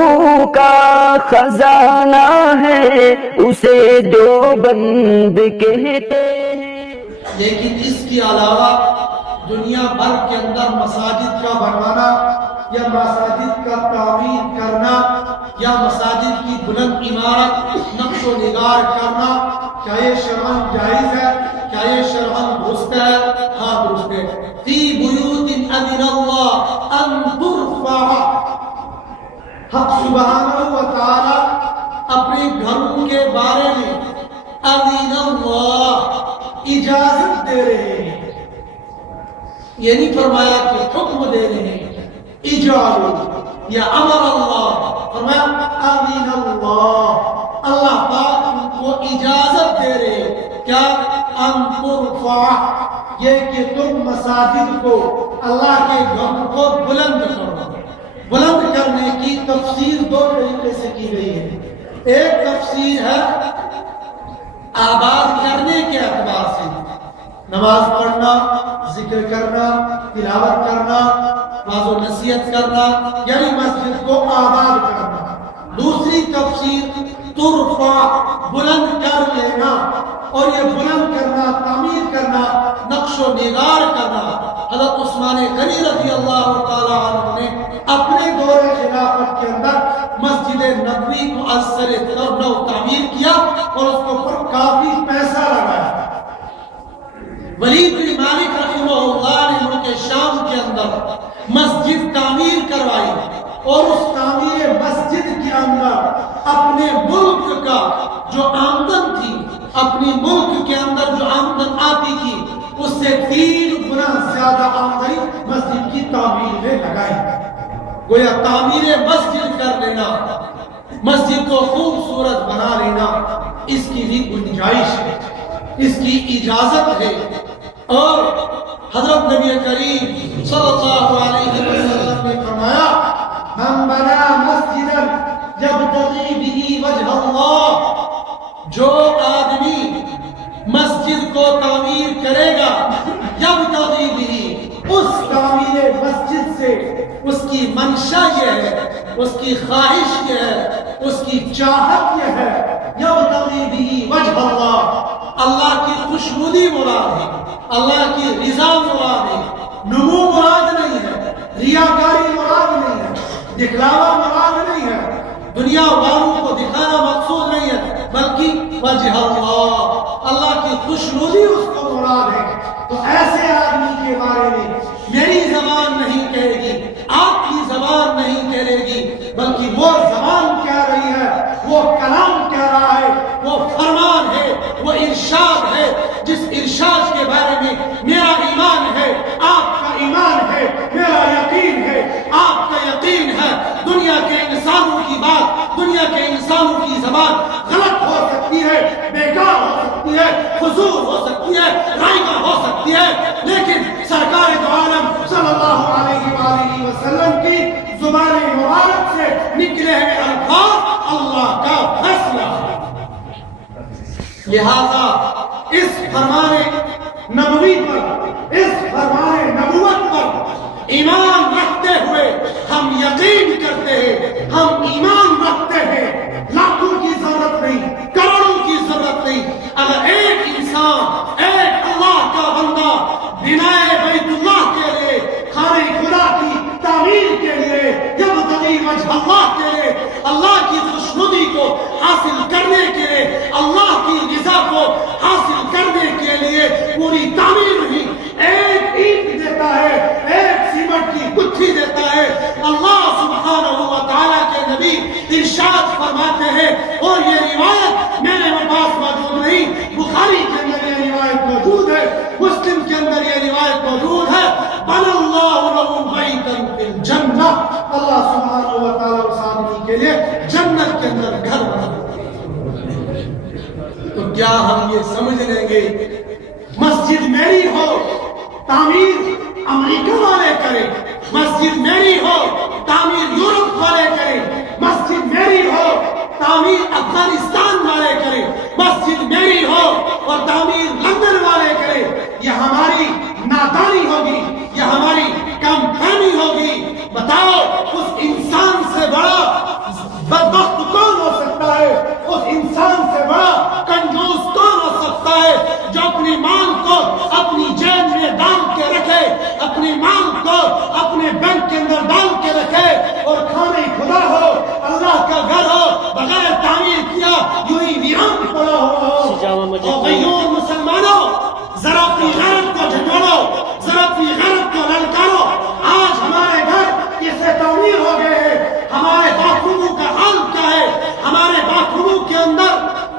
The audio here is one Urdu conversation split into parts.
علوموں کا خزانہ ہے، اسے دیوبند کہتے ہیں۔ لیکن اس کے علاوہ دنیا بھر کے اندر مساجد کا بنوانا یا مساجد کا تعمیر کرنا یا مساجد کی بلند عمارت نقش و نگار کرنا، کیا یہ شرعاً جائز ہے؟ کیا یہ شرعاً درست ہے؟ ہاں درست ہے۔ فی بیوت اذن اللہ ان ترفع، حق سبحانہ و تعالی اپنے گھروں کے بارے میں اذن اللہ اجازت دے رہے ہیں، یہ نہیں فرمایا کہ حکم دے رہے ہیں، اجازت یا امر اللہ، فرمایا اذن اللہ، اللہ پاک ان کو اجازت دے رہے ہیں کیا؟ ان ترفع، یہ کہ تم مساجد کو، اللہ کے گھر کو بلند کرو۔ بلند کرنے کی تفسیر دو طریقے سے کی گئی ہے۔ ایک تفسیر ہے آباد کرنے کے اعتبار سے، نماز پڑھنا، ذکر کرنا، تلاوت کرنا، واعظ و نصیحت کرنا، یعنی مسجد کو آباد کرنا۔ دوسری تفسیر ترفع، بلند کر لینا، اور یہ بلند کرنا، تعمیر کرنا، نقش و نگار کرنا۔ حضرت عثمان غنی رضی اللہ تعالی عنہ نے اپنے دور خلافت کے اندر مسجد نبوی کو از سر نو تعمیر کیا اور اس کے اوپر کافی پیسہ لگایا۔ ولید بن مالک رحمہ اللہ نے ملک شام کے اندر مسجد تعمیر کروائی اور اس تعمیر مسجد کے اندر اپنے ملک کا جو آمدن تھی، اپنی ملک کے اندر جو آمدن آتی تھی، اس سے 3 گنا زیادہ آمدنی مسجد کی تعمیر میں لگائی۔ گویا تعمیر مسجد کر لینا، مسجد کو خوبصورت بنا لینا، اس کی بھی گنجائش ہے، اس کی اجازت ہے۔ اور حضرت نبی کریم صلی اللہ علیہ وسلم نے فرمایا من بنا مسجدا یبتغی بہ وجہ اللہ، جو آدمی مسجد کو تعمیر کرے گا، یبتغی بہ، اس تعمیر مسجد سے اس کی منشا یہ ہے، اس کی خواہش یہ ہے، اس کی چاہت یہ ہے، یبتغی بہ وجہ اللہ، اللہ کی خوشنودی مراد ہے، اللہ کی رضا مراد ہے، نمو مراد نہیں ہے، ریاکاری مراد نہیں ہے، دکھلاوا مراد نہیں ہے، دنیا والوں کو دکھانا مقصود نہیں ہے، بلکہ وجہ اللہ، اللہ کی خوشنودی اس کو مراد ہے۔ تو ایسے آدمی کے بارے میں میری زبان نہیں کہے گی، آپ کی زبان نہیں کہے گی، بلکہ وہ زبان کہہ رہی ہے، وہ کلام کہہ رہا ہے، وہ فرمان ہے، وہ ارشاد ہے، جس ارشاد کے بارے میں میرا ایمان ہے، آپ کا ایمان ہے، میرا یقین ہے، آپ کا یقین ہے۔ دنیا کے انسانوں کی بات، دنیا کے انسانوں کی زبان غلط ہو سکتی ہے، بیکار ہو سکتی ہے، فضول ہو سکتی ہے، رائگاں ہو سکتی ہے، لیکن سرکار دو عالم صلی اللہ علیہ وآلہ وسلم کی زبان مبارک سے نکلے ہوئے الفاظ اللہ کا فیصلہ ہے۔ لہذا اس فرمان نبوی پر، اس فرمان نبوت پر ایمان رکھتے ہوئے ہم یقین کرتے ہیں، ہم ایمان رکھتے ہیں، لاکھوں کی ضرورت نہیں، کروڑوں کی ضرورت نہیں، اگر ایک انسان، ایک اللہ کا بندہ بنائے بیت اللہ کے لیے، خانہ خدا کی تعمیر کے لیے، یبتغی وجہ اللہ کے لیے، اللہ کی خوشنودی کو حاصل کرنے کے لیے، اللہ کی رضا کو حاصل کرنے کے لیے پوری تعمیر نہیں، ایک اینٹ دیتا ہے، ایک سیمنٹ کی گتھی دیتا ہے۔ اللہ سبحانہ و تعالیٰ کے نبی ارشاد فرماتے ہیں، اور یہ روایت میرے پاس موجود نہیں، بخاری کے اندر یہ روایت موجود ہے، مسلم کے اندر یہ روایت موجود ہے، بَنَى اللَّهُ لَهُمْ بَيْتًا فِي الْجَنَّةِ، اللہ سبحانہ و تعالیٰ اس آدمی کے لیے جنت کے اندر گھر بنا۔ تو کیا ہم یہ سمجھ لیں گے مسجد میری ہو، تعمیر امریکہ والے کریں، مسجد میری ہو، تعمیر یورپ والے کریں، مسجد میری ہو، تعمیر افغانستان والے کریں، مسجد میری ہو اور تعمیر لندن والے کریں، یہ ہماری نادانی ہوگی، یہ ہماری کم فہمی ہوگی۔ بتاؤ اس انسان سے بڑا اپنی غیرت کو جھنجھوڑو، ذرا اپنی غیرت کو للکارو۔ آج ہمارے گھر ایسے تعمیر ہو گئے ہیں، ہمارے باتھ روموں کا حال کیا ہے؟ ہمارے باتھ روموں کے اندر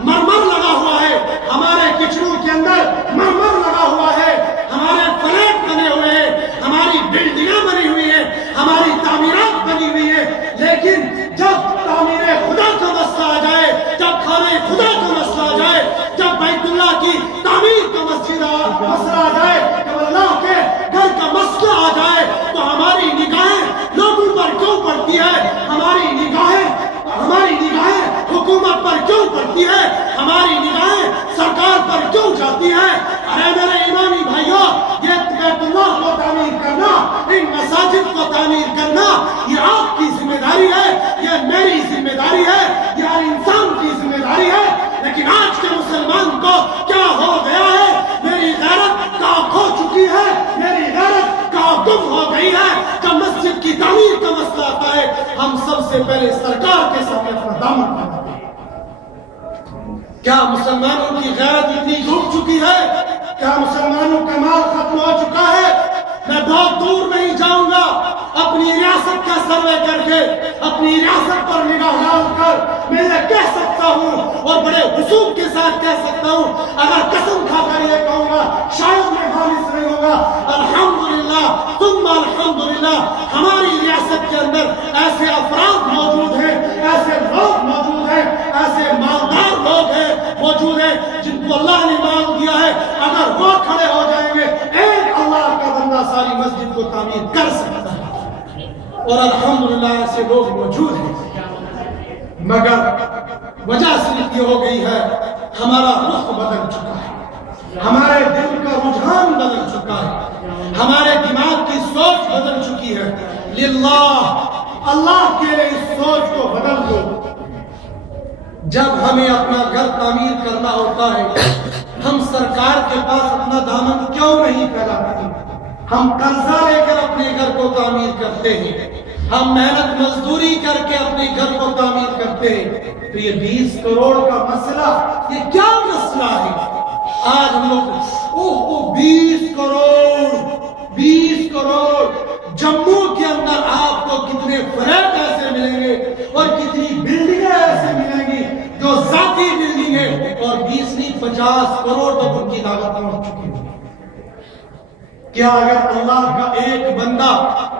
مرمر لگا ہوا ہے، ہمارے کچنوں کے اندر مرمر لگا ہوا ہے، ہمارے فلیٹ بنے ہوئے ہیں، ہماری بلڈنگیں بنی ہوئی ہیں، ہماری تعمیرات بنی ہوئی ہیں، لیکن جب تعمیر خدا کا مسئلہ آ جائے، جب خانہ خدا کا مسئلہ آ جائے، جب بیت اللہ کی تعمیر کا مسئلہ آ جائے، جب اللہ کے گھر کا مسئلہ آ جائے، تو ہماری نگاہیں لوگوں پر کیوں پڑتی ہے؟ ہماری نگاہیں حکومت پر کیوں پڑتی ہے؟ ہماری نگاہیں سرکار پر کیوں جاتی ہے؟ ارے میرے ایمانی بھائیوں، یہ بیت اللہ کو تعمیر کرنا، ان مساجد کو تعمیر کرنا، یہ آپ کی ذمہ داری ہے، یہ میری ذمہ داری ہے، یہ ہر انسان کی ذمہ داری ہے۔ لیکن آج کے مسلمان کو کیا ہو گیا ہے؟ میری غیرت کہاں کھو چکی ہے، میری غیرت کہاں گم ہو گئی ہے۔ جب مسجد کی تعمیر کا مسئلہ آتا ہے، ہم سب سے پہلے سرکار کے سامنے اپنا دامن پھیلاتے ہیں۔ کیا مسلمانوں کی غیرت اتنی ڈوب چکی ہے؟ کیا مسلمانوں کا مال ختم ہو چکا ہے؟ میں بہت دور نہیں جاؤں گا، اپنی ریاست کا سروے کر کے، اپنی ریاست پر نگاہ ڈال کر میں یہ کہہ سکتا ہوں، اور بڑے وثوق کے ساتھ کہہ سکتا ہوں، اگر قسم کھا کر یہ کہوں گا، شاید میں خالص نہیں ہوگا، الحمدللہ ثم الحمدللہ، ہماری ریاست کے اندر ایسے افراد موجود ہیں، ایسے لوگ موجود ہیں، ایسے مالدار لوگ ہیں موجود ہیں جن کو اللہ نے مال دیا ہے، اگر وہ کھڑے ہو جائیں گے، ایک اللہ کا بندہ ساری مسجد کو تعمیر کر سکتا ہے، اور الحمدللہ ایسے لوگ موجود ہیں۔ مگر وجہ صرف یہ ہو گئی ہے، ہمارا رخ بدل چکا ہے، ہمارے دل کا رجحان بدل چکا ہے، ہمارے دماغ کی سوچ بدل چکی ہے۔ للہ، اللہ کے لیے اس سوچ کو بدل دو۔ جب ہمیں اپنا گھر تعمیر کرنا ہوتا ہے، ہم سرکار کے پاس اپنا دامن کیوں نہیں پھیلاتے؟ ہم قرضہ لے کر اپنے گھر کو تعمیر کرتے ہیں، ہم محنت مزدوری کر کے اپنے گھر کو تعمیر کرتے ہیں۔ تو یہ 20 کروڑ کا مسئلہ، یہ کیا مسئلہ ہے؟ آج ہم لوگ 20 کروڑ جموں کے اندر آپ کو کتنے فلیٹ ایسے ملیں گے اور کتنی بلڈنگیں ایسے ملیں گی جو ذاتی بلڈنگ ہے، اور 20 نہیں 50 کروڑ تک ان کی لاگت پہنچ چکی ہے۔ کیا اگر اللہ کا ایک بندہ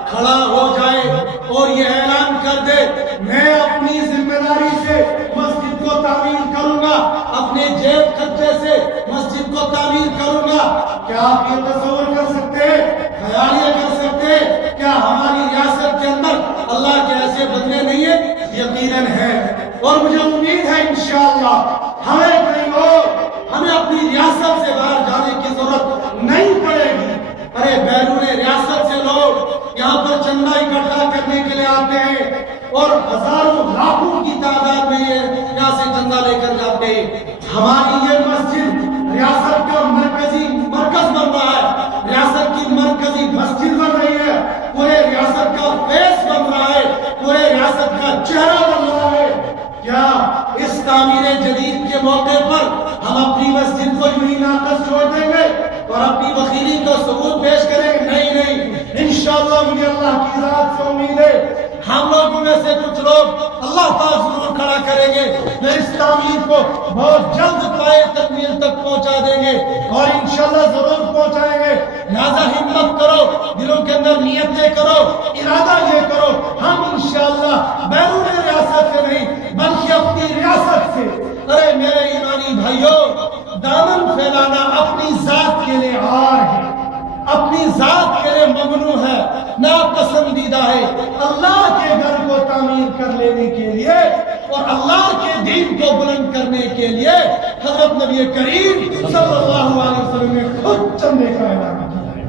کھڑا ہو جائے اور یہ اعلان کر دے، میں اپنی ذمہ داری سے مسجد کو تعمیر کروں گا، اپنے جیب خرچے سے مسجد کو تعمیر کروں گا، کیا آپ یہ تصور کر سکتے ہیں، خیال یہ کر سکتے ہیں کیا ہماری ریاست کے اندر اللہ کے ایسے بندے نہیں ہیں؟ یقیناً ہے، اور مجھے امید ہے انشاءاللہ ہمیں اپنی ریاست سے باہر جانے کی ضرورت نہیں پڑے گی۔ ارے بیرون ریاست سے لوگ یہاں پر چندہ اکٹھا کرنے کے لیے آتے ہیں، اور ہزاروں لاکھوں کی تعداد میں یہاں سے چندہ لے کر جاتے ہیں۔ ہماری یہ مسجد ریاست کا مرکز بن رہا ہے، ریاست کی مرکزی مسجد بن رہی ہے، پورے ریاست کا فیس بن رہا ہے، پورے ریاست کا چہرہ بن رہا ہے۔ کیا اس تعمیر جدید کے موقع پر ہم اپنی مسجد کو یوں ہی ناقص چھوڑ دیں گے اور اپنی وکیلی کو ثبوت پیش کریں گے؟ نہیں، انشاءاللہ مجھے اللہ کی ذات سے امید ہے، ہم لوگوں میں سے کچھ لوگ اللہ تعالیٰ ضرور کھڑا کریں گے، میں اس تعمیر کو بہت جلد پائے تکمیل تک پہنچا دیں گے، اور انشاءاللہ ضرور پہنچائیں گے۔ لہذا ہمت کرو، دلوں کے اندر نیتیں کرو، ارادہ یہ کرو، ہم انشاءاللہ بیرون ریاست سے نہیں بلکہ اپنی ریاست سے۔ ارے میرے ایمانی بھائیوں، دامن پھیلانا اپنی ذات کے لیے عار ہے، اپنی ذات کے لیے ممنوع ہے، ناپسندیدہ ہے۔ اللہ کے گھر کو تعمیر کر لینے کے لیے اور اللہ کے دین کو بلند کرنے کے لیے حضرت نبی کریم صلی اللہ علیہ وسلم نے خود چندے کا اعلان کیا ہے۔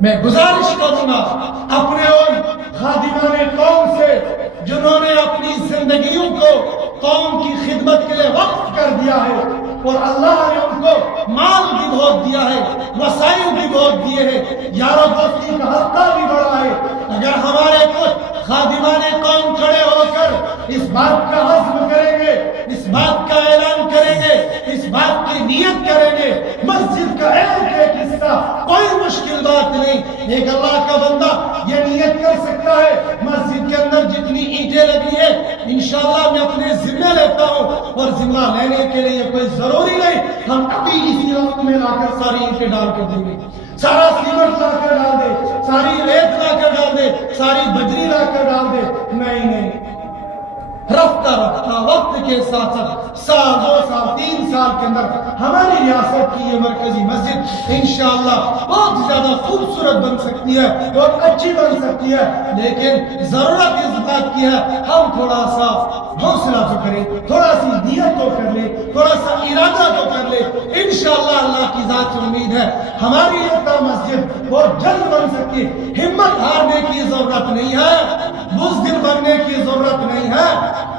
میں گزارش کروں گا اپنے ان خادمان قوم سے جنہوں نے اپنی زندگیوں کو قوم کی خدمت کے لیے وقف کر دیا ہے، اور اللہ نے ان کو مال بھی بہت دیا ہے، وسائل بھی بہت دیے ہیں، یار و دوستی کا حلقہ بھی بڑا ہے۔ اگر ہمارے کچھ خادمان قوم کھڑے ہو کر اس بات کا عزم کریں گے، اس بات کا اعلان کریں گے، اس بات کی نیت کریں گے، مسجد کا ایک حصہ کوئی مشکل بات نہیں۔ ایک اللہ کا بندہ یہ نیت کر سکتا ہے مسجد کے اندر جتنی اینٹیں لگی ہے انشاءاللہ میں اپنے ذمہ لیتا ہوں، اور ذمہ لینے کے لیے کوئی ضروری نہیں ہم ابھی اسی وقت میں لا کر ساری اینٹیں ڈال کر دیں گے، سارا سیمنٹ لا کر ڈال دے، ساری ریت لا کر ڈال دے، ساری بجری لا کر ڈال دے، نہیں، رفتہ رفتہ وقت کے ساتھ سال 2 سال 3 سال کے اندر ہماری ریاست کی یہ مرکزی مسجد انشاءاللہ بہت زیادہ خوبصورت بن سکتی ہے، بہت اچھی بن سکتی ہے، لیکن ضرورت اس بات کی ہے ہم تھوڑا سا حوصلہ تو کریں، تھوڑا سی نیت تو کر لیں، تھوڑا سا ارادہ تو کر لیں، انشاءاللہ اللہ کی ذات سے امید ہے ہماری یہ مسجد بہت جلد بن سکتی ہے۔ ہمت ہارنے کی ضرورت نہیں ہے، بزدل بننے کی ضرورت نہیں ہے۔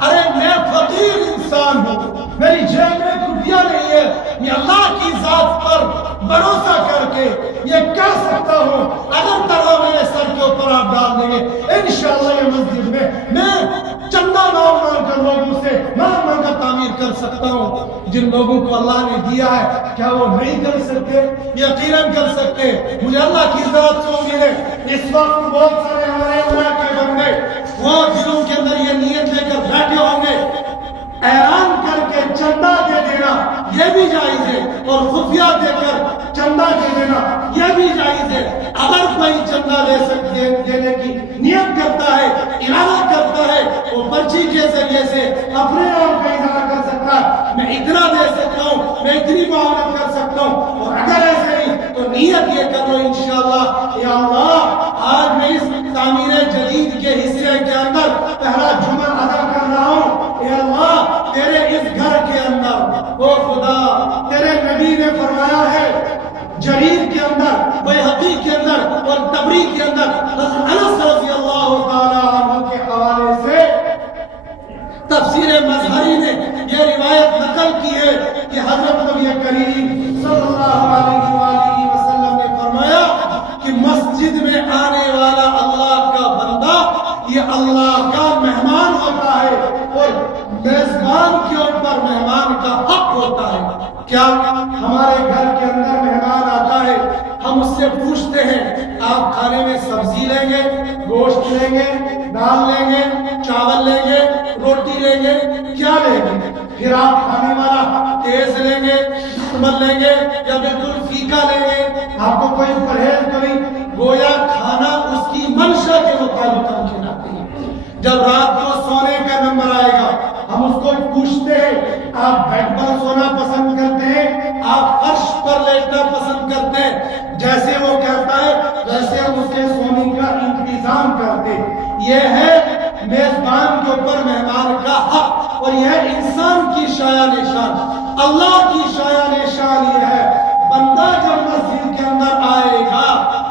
ارے میں فقیر انسان ہوں، میری جیب میں روپیہ نہیں ہے، میں اللہ کی ذات پر بھروسہ کر کے یہ کہہ سکتا ہوں اگر تڑا میرے سر کے اوپر آپ ڈال دیں گے انشاءاللہ یہ مسجد میں چندہ مانگ کر لوگوں سے مانگ کر تعمیر کر سکتا ہوں۔ جن لوگوں کو اللہ نے دیا ہے کیا وہ نہیں کر سکتے؟ یقیناً کر سکتے۔ مجھے اللہ کی ذات سے امید ہے اس وقت بہت سارے ہمارے اللہ کے بندے وہ دلوں کے اندر یہ نیت لے کر بیٹھے ہوں گے اعلان کر کے چندہ دے دینا یہ بھی جائز ہے، اور خفیہ دے کر چندہ دے دینا یہ بھی جائز ہے۔ اگر کوئی چندہ لے سکتے دینے کی نیت کرتا ہے، ارادہ کرتا ہے، وہ پرچی کے ذریعے سے اپنے آپ کا اظہار کر سکتا ہے میں اتنا دے سکتا ہوں، میں اتنی معاونت کر سکتا ہوں، اور اگر ایسے نہیں تو نیت یہ کر لو انشاءاللہ یا اللہ آج میں اس تعمیر جدید کے حصے کے اندر پہلا جمعہ ادا کر رہا ہوں، اے اللہ تیرے اس گھر کے اندر او خدا تیرے نبی نے فرمایا ہے جریر کے اندر، بیہقی کے اندر اور تبری کے اندر حضرت انس رضی اللہ تعالی عنہ کے حوالے سے تفسیر مظہری نے یہ روایت نقل کی ہے کہ حضرت نبی کریم صلی اللہ علیہ وآلہ وسلم نے فرمایا کہ مسجد میں آنے والا اللہ کا بندہ یہ اللہ کا مہمان ہوتا ہے، اور میزبان کے اوپر مہمان کا حق ہوتا ہے۔ کیا ہمارے گھر کے اندر مہمان آتا ہے ہم اس سے پوچھتے ہیں آپ کھانے میں سبزی لیں گے، گوشت لیں گے، دال لیں گے، چاول لیں گے، روٹی لیں گے، کیا لیں گے؟ پھر آپ کھانے والا تیز لیں گے، نارمل لیں گے یا بالکل پھیکا لیں گے؟ آپ کو کوئی پرہیز تو نہیں، گویا کھانا اس کی منشا کے مطابق ہم کھلاتے ہیں۔ جب رات کو سونے کا نمبر آئے گا ہم اس کو پوچھتے ہیں آپ بیڈ پر سونا پسند کرتے ہیں، آپ فرش پر لیٹنا پسند کرتے ہیں؟ جیسے وہ کہتا ہے ویسے ہم اس کے سونے کا انتظام کرتے ہیں۔ یہ ہے میزبان کے اوپر مہمان کا حق، اور یہ انسان کی شایع نشان، اللہ کی شایع نشان یہ ہے بندہ جب مسجد کے اندر آئے گا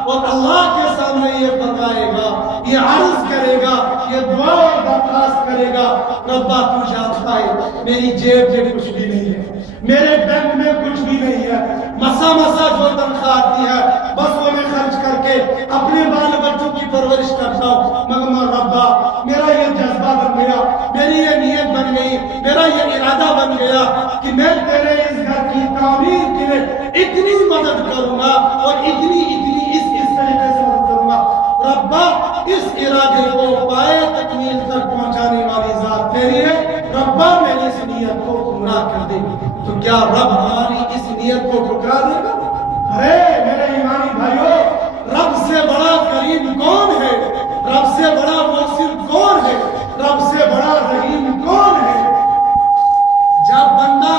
اور اللہ کے سامنے یہ فرمائے گا، یہ عرض کرے گا، یہ دعا اور درخواست کرے گا ربا تو جانتا ہے میری جیب میں کچھ بھی نہیں ہے، میرے بینک میں کچھ بھی نہیں ہے، مسا جو تنخواہ آتی ہے بس وہ میں خرچ کر کے اپنے بال بچوں کی پرورش کرتا ہوں، مگر ربا میرا یہ جذبہ بن گیا، میری یہ نیت بن گئی، میرا یہ ارادہ بن گیا کہ میں تیرے اس گھر کی تعمیر کے لیے اتنی مدد کروں گا اور اتنی اس طریقے سے مدد کروں گا۔ ربا اس ارادے کو پائے تکمیل تک پہنچانے والی ذات تیری ہے، ربا میری اس نیت کو پورا کر دے۔ تو کیا رب ہماری اس نیت کو ٹھکرا دے گا؟ ارے میرے ایمانی بھائیو، رب سے بڑا کریم کون ہے؟ رب سے بڑا محسن کون ہے؟ رب سے بڑا رحیم کون ہے؟ جب بندہ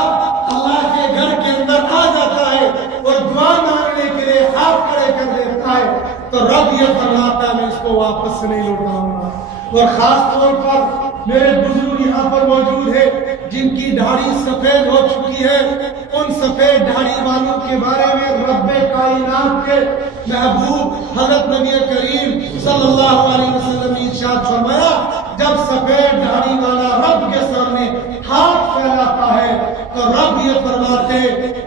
اللہ کے گھر کے اندر آ جاتا ہے اور دعا مانگنے کے لیے ہاتھ کھڑے کر دیتا ہے تو رب یہ فرماتا ہے میں اس کو واپس نہیں لوٹاؤں گا۔ اور خاص طور پر میرے بزرگ یہاں پر موجود ہے جن کی داڑھی سفید ہو چکی ہے، ان سفید داڑھی والوں کے بارے میں رب کائنات کے محبوب حضرت نبی کریم صلی اللہ علیہ وسلم نے ارشاد فرمایا جب سفید داڑھی والا رب کے سامنے ہاتھ پھیلاتا ہے تو رب یہ فرماتے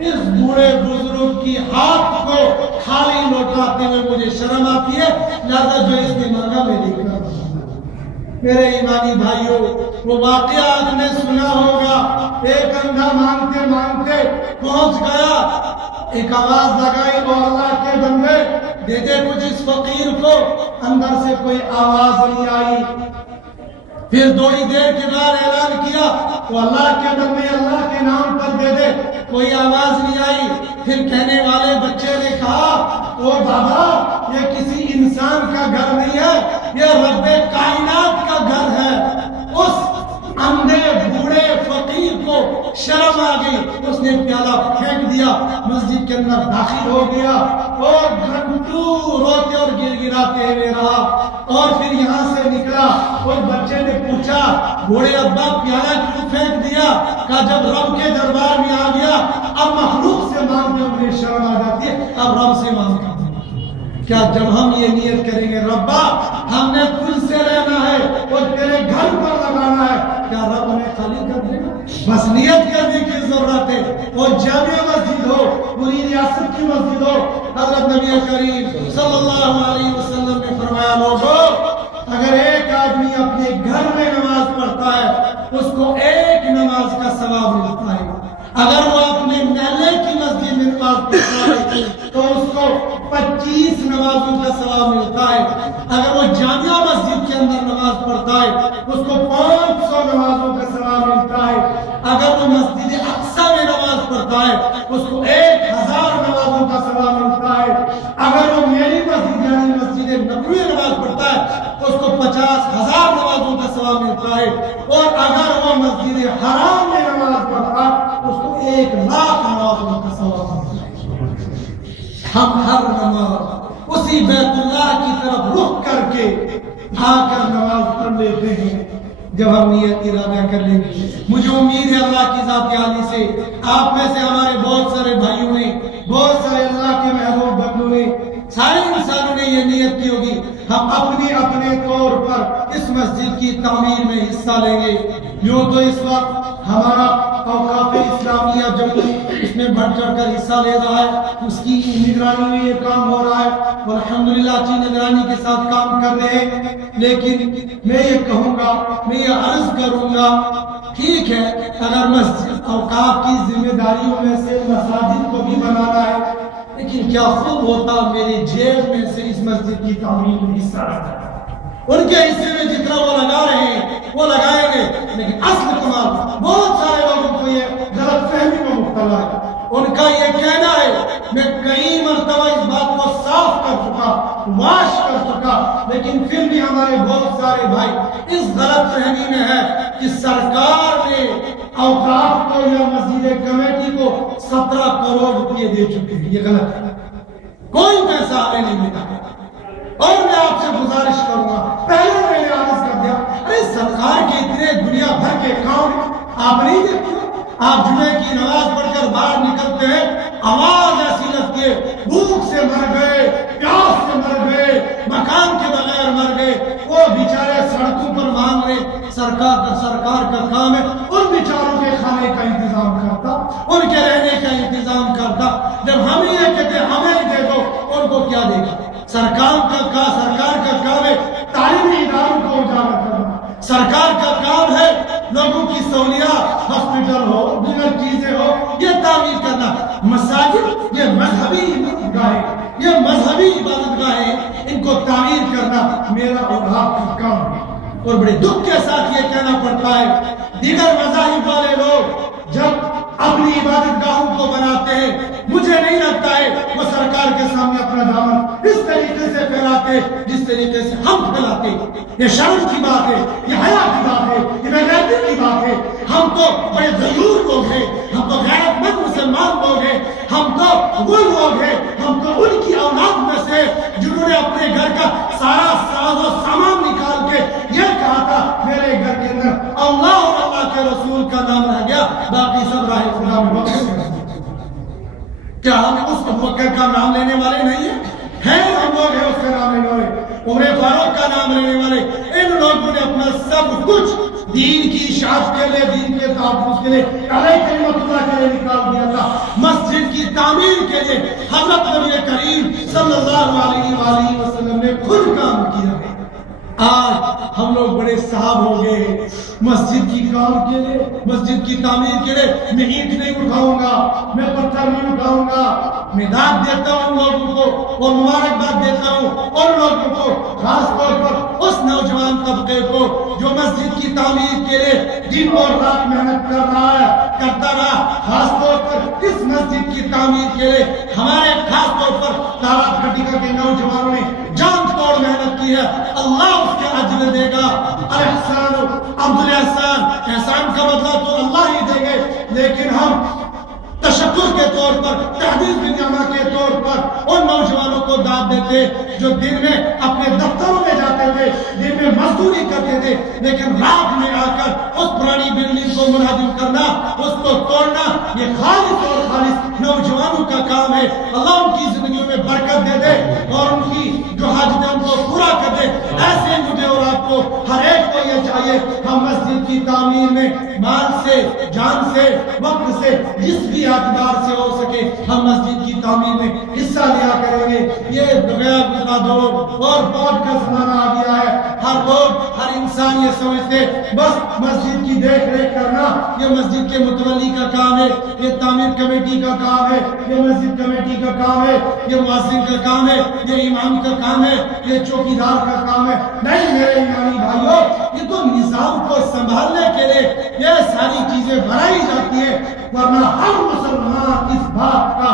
اس بوڑھے بزرگ کی ہاتھ کو خالی لوٹاتے ہوئے مجھے شرم آتی ہے، لہذا جو اس نے مانگا میں نہیں کر میرے ایمانی بھائیوں، وہ واقعہ آپ نے سنا ہوگا، ایک اندھا مانگتے مانگتے پہنچ گیا، ایک آواز لگائی، وہ اللہ کے بندے دے دے کچھ اس فقیر کو، اندر سے کوئی آواز نہیں آئی۔ پھر تھوڑی دیر کے بعد اعلان کیا، وہ اللہ کے بندے اللہ کے نام پر دے دے، کوئی آواز نہیں آئی۔ پھر کہنے والے بچے نے کہا، او بابا، یہ کسی انسان کا گھر نہیں ہے، یہ رب کائنات کا گھر ہے۔ اس اندھے بوڑھے فقیر کو شرم آ گئی، اس نے پیالہ پھینک دیا، مسجد کے اندر داخل ہو گیا اور گھنٹوں روتے اور گر گراتے ہوئے رہا۔ اور پھر یہاں سے نکلا اور بچے نے پوچھا، بوڑھے ابا پیالہ کیوں پھینک دیا؟ کہا جب رب کے دربار میں آ گیا، اب مخلوق سے مانگنے مجھے شرم آ جاتی ہے، اب رب سے مانگتا ہوں۔ کیا جب ہم یہ نیت کریں گے ربا ہم نے تجھ سے لینا ہے اور تیرے گھر پر لگانا ہے، کیا رب ہمیں خالی کر دے گا؟ بس نیت کرنے کی ضرورت ہے۔ اور جامع مسجد ہو، پوری ریاست کی مسجد ہو، حضرت نبی کریم صلی اللہ علیہ وسلم نے فرمایا، لوگوں اگر ایک آدمی اپنے گھر میں نماز پڑھتا ہے اس کو ایک نماز کا ثواب ملتا ہے، اگر وہ اپنے محلے کی مسجد میں نماز پڑھتا ہے تو اس کو 25 نمازوں کا ثواب ملتا ہے، اگر وہ جامعہ مسجد کے اندر نماز پڑھتا ہے اس کو 500 نمازوں کا ثواب ملتا ہے، اگر وہ مسجد اقصی میں نماز پڑھتا ہے اس کو 1000 نمازوں کا ثواب ملتا ہے، اگر وہ میری مسجد یعنی مسجد نبوی میں نماز پڑھتا ہے اس کو 50,000 نمازوں کا ثواب ملتا ہے، اور اگر وہ مسجد حرام میں نماز پڑھتا ہے اس کو 1,00,000 نمازوں کا ثواب ملتا ہے۔ ہم ہر نماز اسی بیت اللہ کی طرف رخ کر کے آ کر نماز پڑھ لیتے ہیں جب ہم نیت ارادہ کر لیں گے۔ مجھے امید ہے اللہ کی ذات عالی سے آپ میں سے ہمارے بہت سارے بھائیوں نے، بہت سارے اللہ کے محبوب بندوں نے، سارے انسانوں نے یہ نیت کی ہوگی، ہم اپنے اپنے طور پر اس مسجد کی تعمیر میں حصہ لیں گے۔ یوں تو اس وقت ہمارا اوقاف اسلامیہ جموں اس میں بڑھ چڑھ کر حصہ لے رہا ہے، اس کی نگرانی میں یہ کام ہو رہا ہے اور الحمدللہ اچھی نگرانی کے ساتھ کام کر رہے ہیں، لیکن میں یہ کہوں گا، میں یہ عرض کروں گا، ٹھیک ہے اگر مسجد اوقاف کی ذمہ داریوں میں سے مساجد کو بھی بنانا ہے، لیکن کیا خوب ہوتا میرے جیب میں سے اس مسجد کی تعمیر میں حصہ رہتا ہے۔ ان کے حصے میں جتنا وہ لگا رہے ہیں وہ لگائیں گے، لیکن اصل کمال بہت سارے لوگوں کو یہ غلط فہمی میں مبتلا ہے۔ ان کا یہ کہنا ہے، میں کئی مرتبہ اس بات کو صاف کر چکا، واش کر چکا، لیکن پھر بھی ہمارے بہت سارے بھائی اس غلط فہمی میں ہے کہ سرکار نے اوقاف کو یا مسجد کمیٹی کو 17 کروڑ روپے دے چکے ہیں۔ یہ غلط ہے، کوئی پیسہ ہمیں نہیں ملا ہے۔ اور میں آپ سے گزارش کروں گا، پہلے میں نے عرض کر دیا، ارے سرکار کے اتنے دنیا بھر کے کام آپ نہیں دیکھتے؟ آپ جمعے کی نماز پڑھ کر باہر نکلتے ہیں، آواز ایسی لگتی ہے، بھوک سے مر گئے، پیاس سے مر گئے، مکان کے بغیر مر گئے، وہ بیچارے سڑکوں پر مانگ رہے، سرکار کا کام ہے ان بیچاروں کے کھانے کا انتظام کرتا، ان کے رہنے کا انتظام کرتا۔ جب ہم یہ کہتے ہمیں دے دو، ان کو کیا دے گا؟ سرکار کا کام ہے تعلیمی اداروں کو اجاگر کرنا، سرکار کا کام ہے لوگوں کی سہولیات، ہاسپٹل ہو، دیگر چیزیں ہو، یہ تعمیر کرنا۔ مساجد یہ مذہبی عبادت گاہیں، یہ مذہبی عبادت گاہیں، ان کو تعمیر کرنا میرا اور آپ کا کام ہے۔ اور بڑے دکھ کے ساتھ یہ کہنا پڑتا ہے، دیگر مذاہب والے لوگ جب اپنی عبادت گاہوں کو بناتے ہیں، مجھے نہیں لگتا ہے وہ سرکار کے سامنے اپنا دامن اس طریقے سے پھیلاتے جس طریقے سے ہم پھیلاتے۔ یہ شرم کی بات ہے، یہ حیا کی بات ہے، یہ بغیرتی کی بات ہے۔ ہم تو بڑے غیور لوگ ہیں، ہم تو غیرت مند مسلمان لوگ ہیں، ہم تو وہ لوگ ہیں، ہم تو ان کی اولاد میں سے جنہوں نے اپنے گھر کا سارا ساز و سامان نکال کے یہ کہا تھا میرے گھر کے اندر اللہ اور اللہ کے رسول کا نام رہ گیا، باقی سب راہ خدا میں وقت ہے۔ کیا ہم اس ابوبکر کا نام لینے والے نہیں ہیں؟ ہم لوگ ہیں اس کا نام لینے والے، عمر فاروق کا نام لینے والے۔ ان لوگوں نے اپنا سب کچھ دین کی اشاعت کے لیے، دین کے تحفظ کے لیے، علیہ کلمت اللہ کے لیے نکال دیا تھا۔ مسجد کی تعمیر کے لیے حضرت نبی کریم صلی اللہ علیہ وآلہ وسلم نے خود کام کیا ہے۔ آج ہم لوگ بڑے صاحب ہو گئے، مسجد کی کام کے لیے، مسجد کی تعمیر کے لیے میں اینٹ نہیں اٹھاؤں گا، میں پتھر نہیں اٹھاؤں گا۔ میں داد دیتا ہوں لوگوں کو اور مبارکباد دیتا ہوں اور لوگوں کو، خاص طور پر اس نوجوان طبقے کو جو مسجد کی تعمیر کے لیے دن اور رات محنت کر رہا ہے، کرتا رہا۔ خاص طور پر اس مسجد کی تعمیر کے لیے ہمارے خاص طور پر تارات کھٹیکا کے نوجوانوں نے جان توڑ محنت کی ہے، اللہ اس کے اجر دے گا۔ احسان عبدالاحسان، احسان کا بدلہ تو اللہ ہی دیں گے، لیکن ہم تشکر کے طور پر، تحدید بنیامہ کے طور پر ان نوجوانوں کو داد دیتے جو دن میں اپنے دفتروں میں جاتے تھے، دن میں مزدوری کرتے تھے، لیکن رات میں آ کر اس پرانی بلڈنگ کو منہدم کرنا، اس کو توڑنا، یہ خالص اور خالص نوجوانوں کا کام ہے۔ اللہ ان کی زندگیوں میں برکت دے دے اور ان کی جو حاجت ہے ان کو پورا کر دے۔ ایسے مجھے اور آپ کو ہر ایک کو یہ چاہیے، ہم مسجد کی تعمیر میں مال سے، جان سے، وقت سے، جس بھی اعتبار سے ہو سکے ہم مسجد کی تعمیر میں حصہ لیا کریں گے۔ یہ بغیر گزرا دور اور بہت کا زمانہ آ گیا ہے، ہر لوگ، ہر انسان یہ سمجھتے بس مسجد کی دیکھ ریکھ کرنا یہ مسجد کے متولی کا کام ہے، یہ تعمیر کمیٹی کا کام ہے، یہ مسجد کمیٹی کا کام ہے، یہ مؤذن کا کام ہے، یہ امام کا کام ہے، یہ چوکیدار کا کام ہے۔ نہیں میرے ایمانی بھائیوں، یہ تو نظام کو سنبھالنے کے لیے یہ ساری چیزیں بنائی جاتی ہیں، ورنہ ہر مسلمان اس بات کا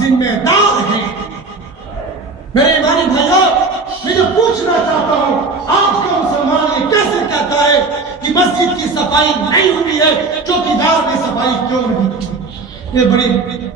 ذمہ دار ہے۔ میرے ایمانی بھائیوں، میں جو پوچھنا چاہتا ہوں، آج کا مسلمان یہ کیسے کہتا ہے کہ مسجد کی صفائی نہیں ہوئی ہے، چوکیدار نے صفائی کیوں نہیں کی؟ یہ بڑی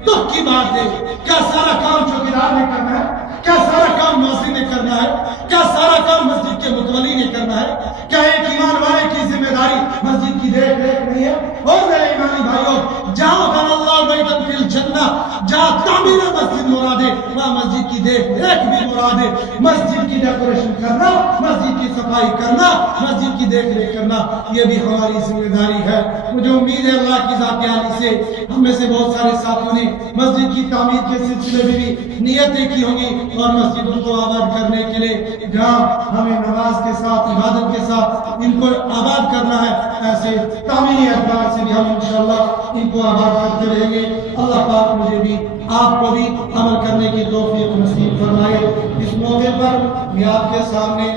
دکھ کی بات ہے۔ کیا سارا کام چوکیدار نے کرنا ہے؟ کیا سارا کام مؤذن نے کرنا ہے؟ کیا سارا کام مسجد کے متولی نے کرنا ہے؟ کیا ایک ایمان والے کی ذمہ داری مسجد کی دیکھ ریکھ نہیں ہے؟ اور میرے ایمانی بھائیوں، جہاں بنا اللہ بیتن فی الجنہ، جہاں تعمیر مسجد مراد ہے، وہاں مسجد کی دیکھ ریکھ بھی مراد ہے۔ مسجد کی ڈیکوریشن کرنا، مسجد کی صفائی کرنا، مسجد کی دیکھ ریکھ کرنا، یہ بھی ہماری ذمہ داری ہے۔ مجھے امید ہے اللہ کی ذات عالی سے ہم میں سے بہت سارے ساتھیوں نے مسجد کی تعمیر کے سلسلے میں بھی نیتیں کی ہوں گی اور مسجدوں کو آباد کرنے کے لیے جہاں ہمیں نماز کے ساتھ، عبادت کے ساتھ ان کو آباد کرنا ہے، ایسے تعمیری اعتبار سے بھی ہم انشاءاللہ ان کو آباد کرتے رہیں گے۔ اللہ پاک مجھے بھی آپ کو بھی عمل کرنے کی توفیق نصیب فرمائے۔ اس موقع پر میں آپ کے سامنے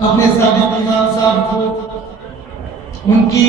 اپنے سابق امام صاحب کو ان کی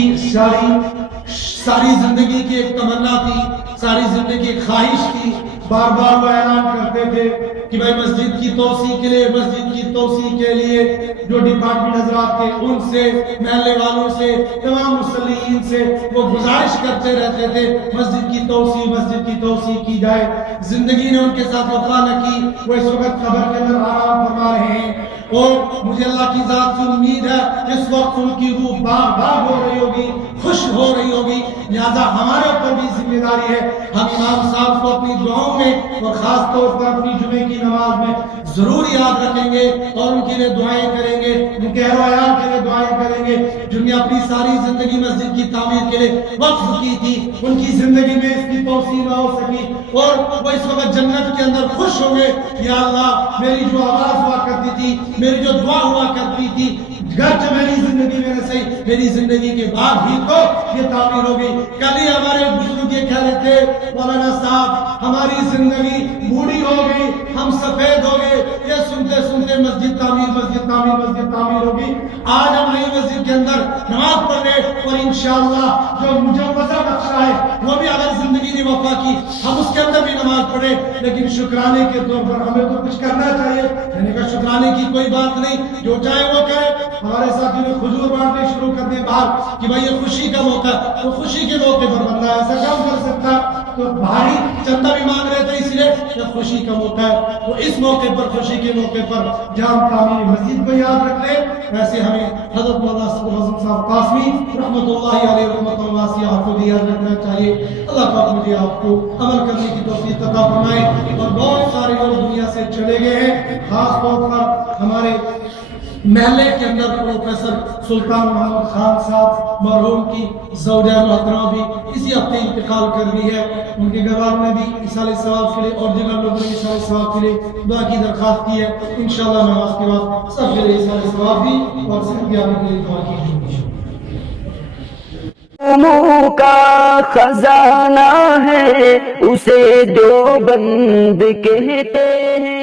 ساری زندگی کی ایک تمنا تھی، ساری زندگی ایک خواہش تھی، بار بار وہ اعلان کرتے تھے کہ بھائی مسجد کی توسیع کے لیے، مسجد کی توسیع کے لیے جو ڈپارٹمنٹ حضرات تھے ان سے، محلے والوں سے، تمام مصلین سے وہ گزارش کرتے رہتے تھے مسجد کی توسیع کی جائے۔ زندگی نے ان کے ساتھ وفا نہ کی، وہ اس وقت قبر کے اندر آرام فرما رہے ہیں اور مجھے اللہ کی ذات سے امید ہے اس وقت ان کی روح باغ باغ ہو رہی ہوگی، خوش ہو رہی ہوگی۔ لہذا ہمارے اوپر بھی ذمہ داری ہے، ہم امام صاحب کو اپنی دعاؤں میں اور خاص طور پر اپنی جمعے کی نماز میں ضرور یاد رکھیں گے اور ان کے لیے دعائیں کریں گے، ان کے اہل و عیال کے لیے دعائیں کریں گے جن نے اپنی ساری زندگی مسجد کی تعمیر کے لیے وقف کی تھی، ان کی زندگی میں اس کی توسیع نہ ہو سکی اور وہ اس وقت جنت کے اندر خوش ہوں گے۔ یا اللہ، میری جو آواز ہوا کرتی تھی، میری جو دعا ہوا کرتی تھی، گرچہ میری زندگی میں نہ صحیح، میری زندگی کے بعد ہی تو یہ تعمیر ہوگی۔ کل ہی ہمارے بزرگ یہ کہہ رہے تھے مولانا صاحب، ہماری زندگی بوڑھی ہو گئی، ہم سفید ہو گئے، یہ سنتے سنتے مسجد تعمیر ہوگی۔ آج ہم نئی مسجد کے اندر نماز پڑھ رہے اور انشاءاللہ جو مجوزہ بخشا ہے وہ بھی اگر زندگی نے وفا کی ہم اس کے اندر بھی نماز پڑھے، لیکن شکرانے کے طور پر ہمیں تو کچھ کرنا چاہیے۔ میں نے کہا شکرانے کی کوئی بات نہیں، جو چاہے وہ کرے۔ ہمارے ساتھیوں نے کھجور بانٹنے شروع کر دیے باہر کہ بھائی یہ خوشی کا موقع ہے، تو خوشی کے موقع پر بندہ ایسا کام کر سکتا، تو بھاری چندہ بھی مانگ رہے تھے، اس لیے یہ خوشی کا موقع ہے، تو اس موقع پر، خوشی کے موقع پر جہاں تعمیر مسجد کو یاد رکھ لیں، ویسے ہمیں حضرت مولانا اعظم صاحب قاسمی رحمۃ اللہ علیہ رحمۃ واسعہ کو بھی یاد رکھنا چاہیے۔ اللہ پاک مجھے آپ کو عمل کرنے کی توفیق عطا فرمائے۔ اور بہت سارے لوگ دنیا سے چلے گئے ہیں، خاص طور پر ہمارے محلے کے اندر پروفیسر سلطان محمد خان صاحب مرحوم کی زوجہ محترمہ بھی اسی ہفتے انتقال کر رہی ہے. ان کے گھر والوں نے بھی ایصال ثواب کے لیے اور دیگر لوگوں نے ایصال ثواب کے لیے دعا کی درخواست کی ہے. انشاءاللہ نماز کے بعد سب کے لیے ایصال ثواب بھی اور صحت یابی کے لیے دعا کی جائے. علوموں کا خزانہ ہے اسے دیوبند کہتے ہیں.